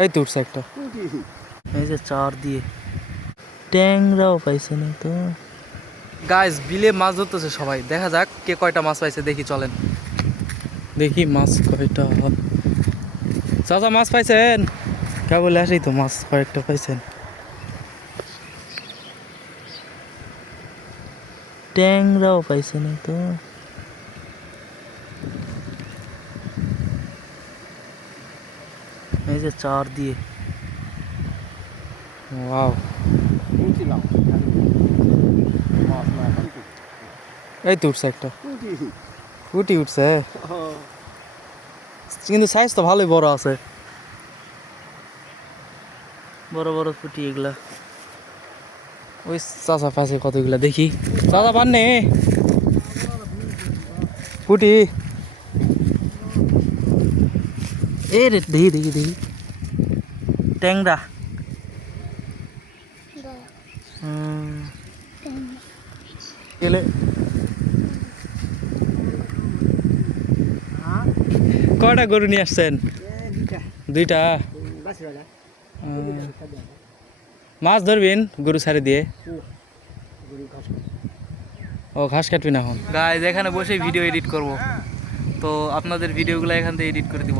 এই তো উঠছে একটা। এই যে চার দিয়ে ট্যাংরাও পাইছে না তো। গাইস বিলে মাছ ধরতেছে সবাই, দেখা যাক কে কয়টা মাছ পাইছে। দেখি চলেন দেখি মাছ কয়টা। চাচা মাছ পাইছেন? কে বলে আসি তো মাছ কয়েকটা পাইছেন। ট্যাংরাও পাইছে না তো। এই যে চার দিয়ে ওয়াও। এই তো উঠছে একটা। উঠি উঠছে কিন্তু সাইজ তো ভালোই বড় আছে, বড় বড় পুঁটি এগুলা। ওই চাচা পাশে কতগুলা দেখি। চাচা পাননি পুঁটি? এ রে দেখি দেখি দেখি ট্যাংরা। গেলে কয়টা গরু নিয়ে আসছেন? দুইটা। মাছ ধরবেন গরু ছাড়ে দিয়ে? ও ঘাস কাটবি না এখন? গাইজ এখানে বসে ভিডিও এডিট করব, তো আপনাদের ভিডিওগুলো এখান থেকে এডিট করে দিব।